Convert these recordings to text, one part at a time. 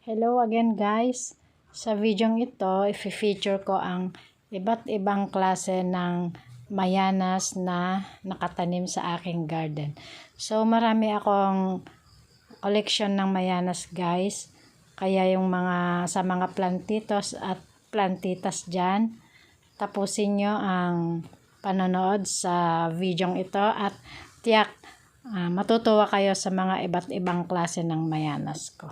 Hello again guys. Sa video ito, i-feature ko ang iba't ibang klase ng mayanas na nakatanim sa aking garden. So marami akong collection ng mayanas guys. Kaya yung sa mga plantitos at plantitas dyan, tapusin nyo ang panonood sa video ito at tiyak matutuwa kayo sa mga iba't ibang klase ng mayanas ko.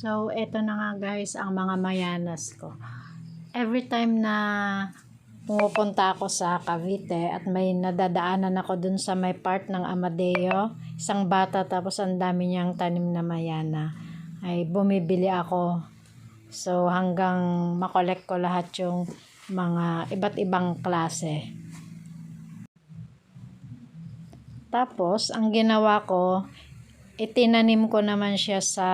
So, eto na nga guys ang mga mayanas ko. Every time na pumupunta ako sa Cavite at may nadadaanan ako dun sa may part ng Amadeo, isang bata tapos ang dami niyang tanim na mayana, ay bumibili ako. So, hanggang makolek ko lahat yung mga iba't ibang klase. Tapos, ang ginawa ko, itinanim ko naman siya sa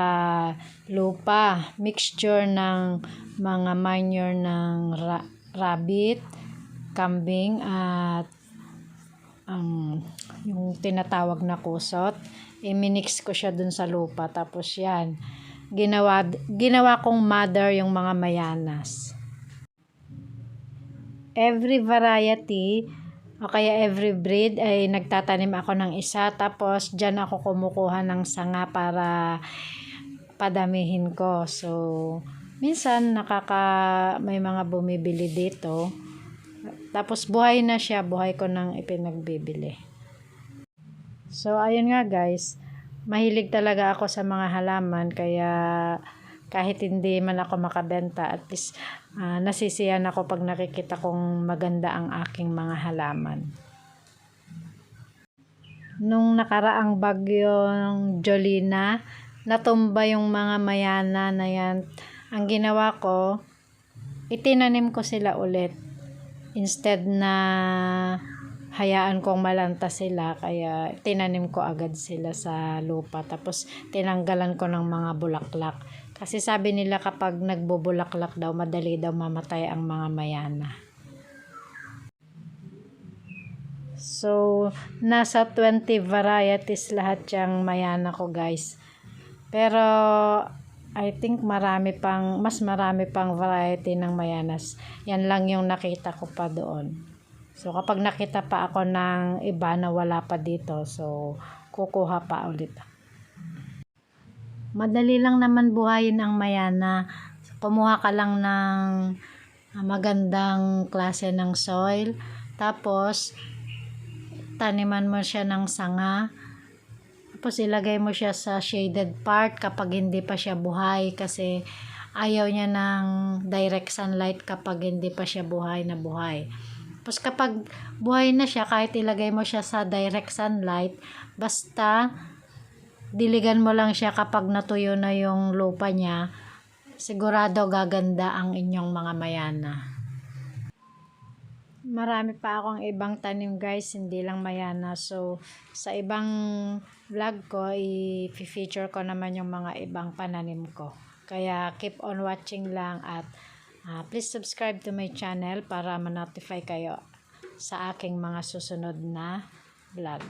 lupa. Mixture ng mga manure ng rabbit, kambing at yung tinatawag na kusot. I-mix ko siya dun sa lupa. Tapos yan, ginawa kong mother yung mga mayanas. Every variety o kaya every breed ay nagtatanim ako ng isa, tapos dyan ako kumukuha ng sanga para padamihin ko. So minsan may mga bumibili dito, tapos buhay na siya, buhay ko nang ipinagbibili. So ayun nga guys, mahilig talaga ako sa mga halaman, kaya kahit hindi man ako makabenta, at least nasisiyan ako pag nakikita kong maganda ang aking mga halaman. Nung nakaraang bagyong Jolina, natumba yung mga mayana na yan. Ang ginawa ko, itinanim ko sila ulit. Instead na hayaan kong malanta sila, kaya tinanim ko agad sila sa lupa. Tapos tinanggalan ko ng mga bulaklak. Kasi sabi nila kapag nagbubulaklak daw, madali daw mamatay ang mga mayana. So, nasa 20 varieties lahat yung mayana ko guys. Pero, I think mas marami pang variety ng mayanas. Yan lang yung nakita ko pa doon. So, kapag nakita pa ako ng iba na wala pa dito, so, kukuha pa ulit. Madali lang naman buhayin ang mayana. Kumuha ka lang ng magandang klase ng soil. Tapos, taniman mo siya ng sanga. Tapos, ilagay mo siya sa shaded part kapag hindi pa siya buhay. Kasi, ayaw niya ng direct sunlight kapag hindi pa siya buhay na buhay. Tapos, kapag buhay na siya, kahit ilagay mo siya sa direct sunlight, basta diligan mo lang siya kapag natuyo na yung lupa niya, sigurado gaganda ang inyong mga mayana. Marami pa akong ibang tanim guys, hindi lang mayana. So, sa ibang vlog ko, i-feature ko naman yung mga ibang pananim ko. Kaya, keep on watching lang at please subscribe to my channel para ma-notify kayo sa aking mga susunod na vlog.